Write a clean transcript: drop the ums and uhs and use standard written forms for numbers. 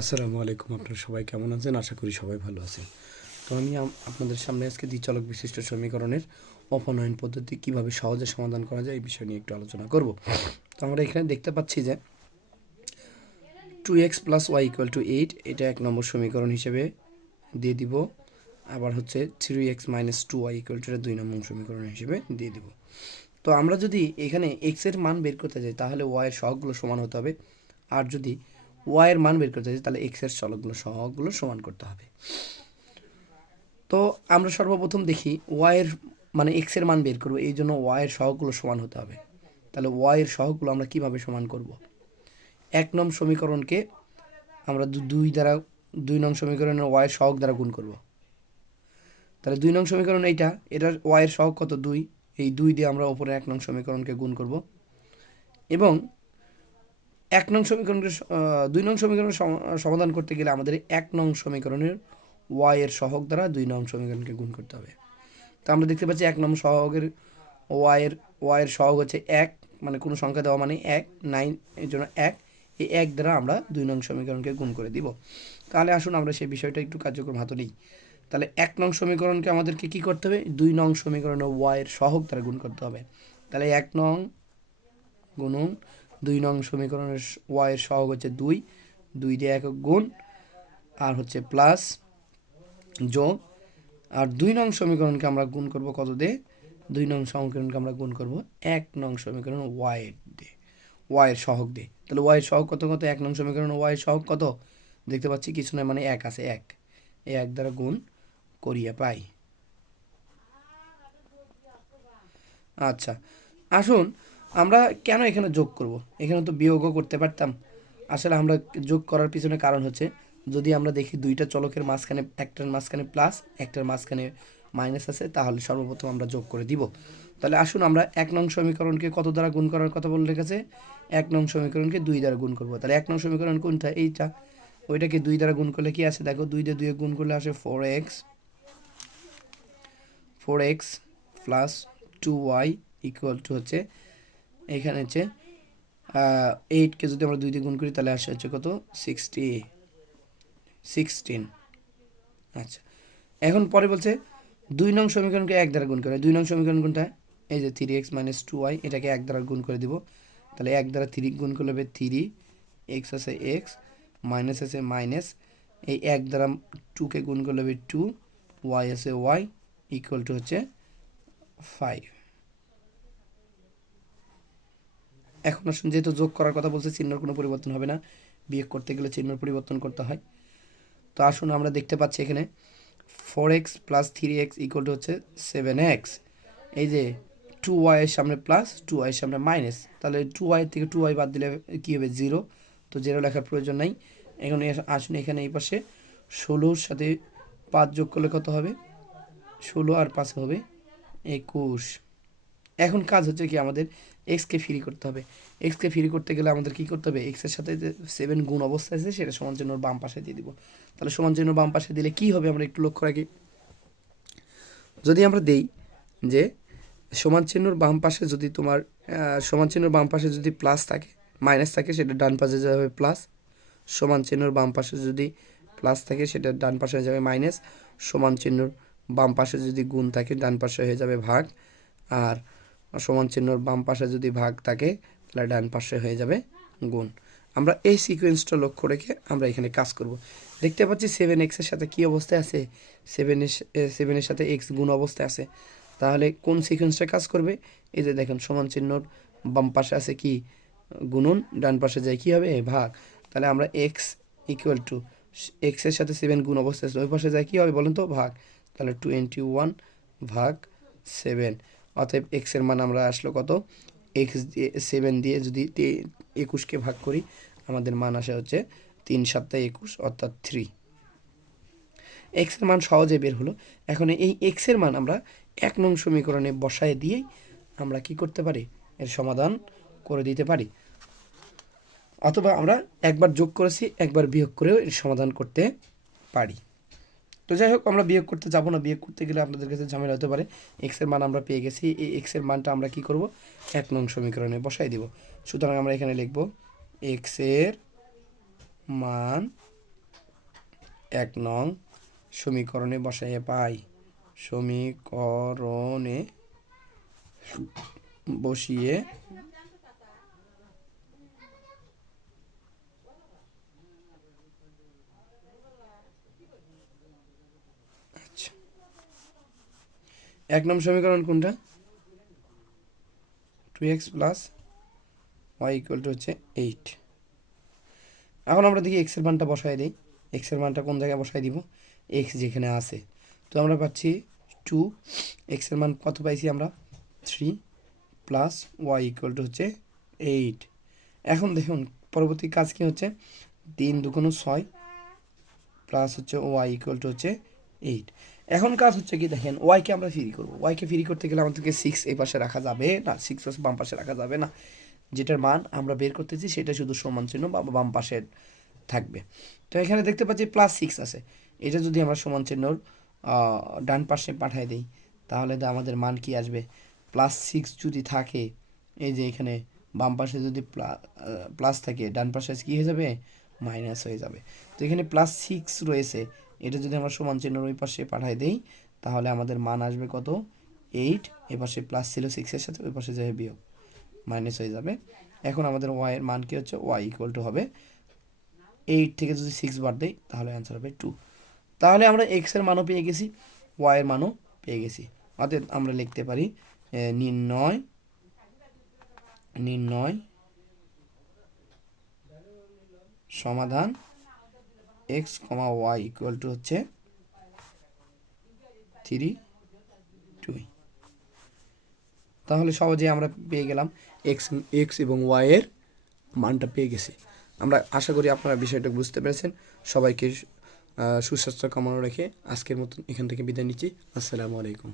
আসসালামু আলাইকুম। আপনারা সবাই কেমন আছেন? আশা করি সবাই ভালো আছেন। তো আমি আপনাদের সামনে আজকে দ্বিচলক বিশিষ্ট সমীকরণের অপনয়ন পদ্ধতি কীভাবে সহজে সমাধান করা যায় এই বিষয় নিয়ে একটু আলোচনা করব। তো আমরা এখানে দেখতে পাচ্ছি যে 2x + y = 8 এটা 1 নম্বর সমীকরণ হিসেবে দিয়ে দিব। আবার হচ্ছে 3x - 2y = এটা 2 নম্বর সমীকরণ হিসেবে দিয়ে দিব। তো আমরা যদি এখানে x এর মান বের করতে যাই তাহলে y এর সহগগুলো সমান হতে হবে। আর যদি y এর মান বের করতে চাই তাহলে x এর সহগগুলো সমান করতে হবে। তো আমরা সর্বপ্রথম দেখি y এর মানে x এর মান বের করব, এই জন্য y এর সহগগুলো সমান হতে হবে। তাহলে y এর সহগগুলো আমরা কিভাবে সমান করব? 1 নং সমীকরণকে আমরা 2 নং সমীকরণের y এর সহগ দ্বারা গুণ করব। তাহলে 2 নং সমীকরণ এটার y এর সহগ কত? 2। এই 2 দিয়ে আমরা উপরে 1 নং সমীকরণকে গুণ করব এবং 1 নং সমীকরণকে 2 নং সমীকরণের সমাধান করতে গেলে আমাদের 1 নং সমীকরণের y এর সহগ দ্বারা 2 নং সমীকরণকে গুণ করতে হবে। তো আমরা দেখতে পাচ্ছি 1 নং সহগের y এর সহগ হচ্ছে 1, মানে কোনো সংখ্যা দেওয়া মানে 1, 9 এর জন্য 1। এই 1 দ্বারা আমরা 2 নং সমীকরণকে গুণ করে দিব। তাহলে আসুন আমরা সেই বিষয়টা একটু কার্যক্রম হাতে নিই। তাহলে 1 নং সমীকরণকে আমাদেরকে কী করতে হবে? 2 নং সমীকরণের y এর সহগ দ্বারা গুণ করতে হবে। তাহলে 1 নং গুণন 2 নং সমীকরণের y এর সহগ হচ্ছে 2, 2 দিয়ে একক গুণ আর হচ্ছে প্লাস যোগ, আর 2 নং সমীকরণকে আমরা গুণ করব কত দিয়ে? 2 নং সমীকরণকে আমরা গুণ করব 1 নং সমীকরণ y দিয়ে, y এর সহগ দিয়ে। তাহলে y এর সহগ কত? 1 নং সমীকরণ y এর সহগ কত? দেখতে পাচ্ছি কিছু না, মানে 1 আছে, 1। এই 1 দ্বারা গুণ করিয়া পাই। আচ্ছা, আসুন আমরা কেন এখানে যোগ করব? এখানে তো বিয়োগও করতে পারতাম। আসলে আমরা যোগ করার পিছনে কারণ হচ্ছে, যদি আমরা দেখি দুইটা চলকের মাঝখানে, একটার মাঝখানে প্লাস একটার মাঝখানে মাইনাস আছে, তাহলে সর্বপ্রথম আমরা যোগ করে দিব। তাহলে আসুন আমরা 1 নং সমীকরণকে কত দ্বারা গুণ করার কথা বলে রেখেছে? 1 নং সমীকরণকে 2 দ্বারা গুণ করব। তাহলে 1 নং সমীকরণ কোনটা? এইটা। ওইটাকে 2 দ্বারা গুণ করলে কি আসে দেখো, 2 দিয়ে 2 গুণ করলে আসে 4x প্লাস 2y = হচ্ছে এখানে হচ্ছে 8কে যদি আমরা 2 দিয়ে গুণ করি তাহলে আসে হচ্ছে কত? 16। আচ্ছা, এখন পরে বলছে 2 নং সমীকরণকে 1 দ্বারা গুণ করে। 2 নং সমীকরণ কোনটা? এই যে 3x - 2y, এটাকে 1 দ্বারা গুণ করে দিব। তাহলে 1 দ্বারা 3 গুণ করলে হবে 3, x আছে x, মাইনাস আছে মাইনাস, এই 1 দ্বারা 2কে গুণ করলে হবে 2, y আছে y = হচ্ছে 5। এখন আসুন, যেহেতু যোগ করার কথা বলছে, চিহ্নর কোনো পরিবর্তন হবে না, বিয়োগ করতে গেলে চিহ্নর পরিবর্তন করতে হয়। তো আসুন আমরা দেখতে পাচ্ছি এখানে 4x + 3x = হচ্ছে 7x। এই যে 2y এর সামনে প্লাস, 2y এর সামনে মাইনাস, তাহলে 2y থেকে 2y বাদ দিলে কী হবে? 0। তো 0 লেখার প্রয়োজন নাই। এখন আসুন এখানে এই পাশে 16-র সাথে 5 যোগ করলে কত হবে? 16 আর 5 হবে 21। এখন কাজ হচ্ছে কি, আমাদের এক্সকে ফ্রি করতে হবে। এক্সকে ফ্রি করতে গেলে আমাদের কী করতে হবে? এক্সের সাথে যে 7 গুণ অবস্থা আছে সেটা সমান চিহ্নর বাম পাশে দিয়ে দিব। তাহলে সমান চিহ্ন বাম পাশে দিলে কী হবে আমরা একটু লক্ষ্য রাখি। যদি আমরা দেই যে সমান চিহ্নর বাম পাশে যদি তোমার সমান চিহ্নর বাম পাশে যদি প্লাস থাকে, মাইনাস থাকে, সেটা ডান পাশে যাবে প্লাস। সমান চিহ্নর বাম পাশে যদি প্লাস থাকে সেটা ডান পাশে হয়ে যাবে মাইনাস। সমান চিহ্নর বাম পাশে যদি গুণ থাকে ডান পাশে হয়ে যাবে ভাগ। আর সমান চিহ্নর বাম পাশে যদি ভাগ থাকে তাহলে ডান পাশে হয়ে যাবে গুণ। আমরা এই সিকোয়েন্সটা লক্ষ্য রেখে আমরা এখানে কাজ করব। দেখতে পাচ্ছি 7x এর সাথে কী অবস্থায় আছে? 7-এর সাথে x গুণ অবস্থায় আছে। তাহলে কোন সিকোয়েন্সটা কাজ করবে? এই যে দেখেন, সমান চিহ্নর বাম পাশে আছে কি? গুণন, ডান পাশে যায় কী হবে? ভাগ। তাহলে আমরা x = x এর সাথে 7 গুণ অবস্থায় আছে, ওই পাশে যায় কী হবে বলেন তো? ভাগ। তাহলে 21 ভাগ 7। অতএব x এর মান আমরা আসলো কত? x দিয়ে 7 দিয়ে যদি 21কে ভাগ করি আমাদের মান আসে হচ্ছে 3 × 7 = 21, অর্থাৎ 3। x এর মান সহজে বের হলো। এখন এই x এর মান আমরা 1 নং সমীকরণে বসায় দিয়েই আমরা কি করতে পারি? এর সমাধান করে দিতে পারি। অথবা আমরা একবার যোগ করেছি, একবার বিয়োগ করেও এর সমাধান করতে পারি। তো যাই হোক, আমরা বিয়োগ করতে যাব না। বিয়োগ করতে গেলে আপনাদের কাছে ঝামেলা হতে পারে। এক্স এর মান আমরা পেয়ে গেছি, এই এক্স এর মানটা আমরা কি করব? 1 নং সমীকরণে বসাই দিব। সুতরাং আমরা এখানে লিখব x এর মান 1 নং সমীকরণে বসাইয়ে পাই। সমীকরণে বসিয়ে আচ্ছা 1 নং সমীকরণ কোনটা? 2x plus y equal to হচ্ছে 8। এখন আমরা দেখি এক্সের মানটা বসাই দিই। এক্সের মানটা কোন জায়গায় বসাই দিব? এক্স যেখানে আছে। তো আমরা পাচ্ছি 2, এক্সের মান কত পাইছি আমরা? 3 প্লাস ওয়াই ইকুয়াল টু হচ্ছে 8। এখন দেখুন পরবর্তী কাজ কি হচ্ছে? 3 দুগুণ 6 প্লাস হচ্ছে ওয়াই ইকুয়াল টু হচ্ছে 8। এখন কাজ হচ্ছে কি দেখেন, ওয়াইকে আমরা ফ্রি করবো। ওয়াইকে ফ্রি করতে গেলে আমাদেরকে 6 এই পাশে রাখা যাবে না, 6 বাম পাশে রাখা যাবে না। যেটার মান আমরা বের করতেছি সেটা শুধু সমান চিহ্ন বা বাম পাশে থাকবে। তো এখানে দেখতে পাচ্ছি +6 আছে। এটা যদি আমরা সমান চিহ্নর ডান পাশে পাঠিয়ে দিই তাহলে আমাদের মান কি আসবে? +6 যদি থাকে, এই যে এখানে বাম পাশে যদি প্লাস থাকে, ডান পাশে কি হয়ে যাবে? মাইনাস হয়ে যাবে। তো এখানে +6 রয়েছে, এটা যদি আমরা সমান চিহ্নর ওই পাশে পাঠিয়ে দিই তাহলে আমাদের মান আসবে কত? 8। এ পাশে প্লাস ছিল 6-এর সাথে, ওই পাশে যাবে বিয়োগ, মাইনাস হয়ে যাবে। এখন আমাদের ওয়াই এর মান কি হচ্ছে? ওয়াই ইকুয়াল টু হবে 8 থেকে যদি 6 বাদ দেই তাহলে অ্যান্সার হবে 2। তাহলে আমরা এক্স এর মানও পেয়ে গেছি, ওয়াই এর মানও পেয়ে গেছি। অতএব আমরা লিখতে পারি নির্ণয় সমাধান x, y ইকুয়াল টু হচ্ছে 3, 2। তাহলে সহজে আমরা পেয়ে গেলাম এক্স এবং ওয়াই এর মানটা পেয়ে গেছি। আমরা আশা করি আপনারা বিষয়টা বুঝতে পেরেছেন। সবাইকে সুস্বাস্থ্য কামনা রেখে আজকের মতন এখান থেকে বিদায় নিচ্ছি। আসসালামু আলাইকুম।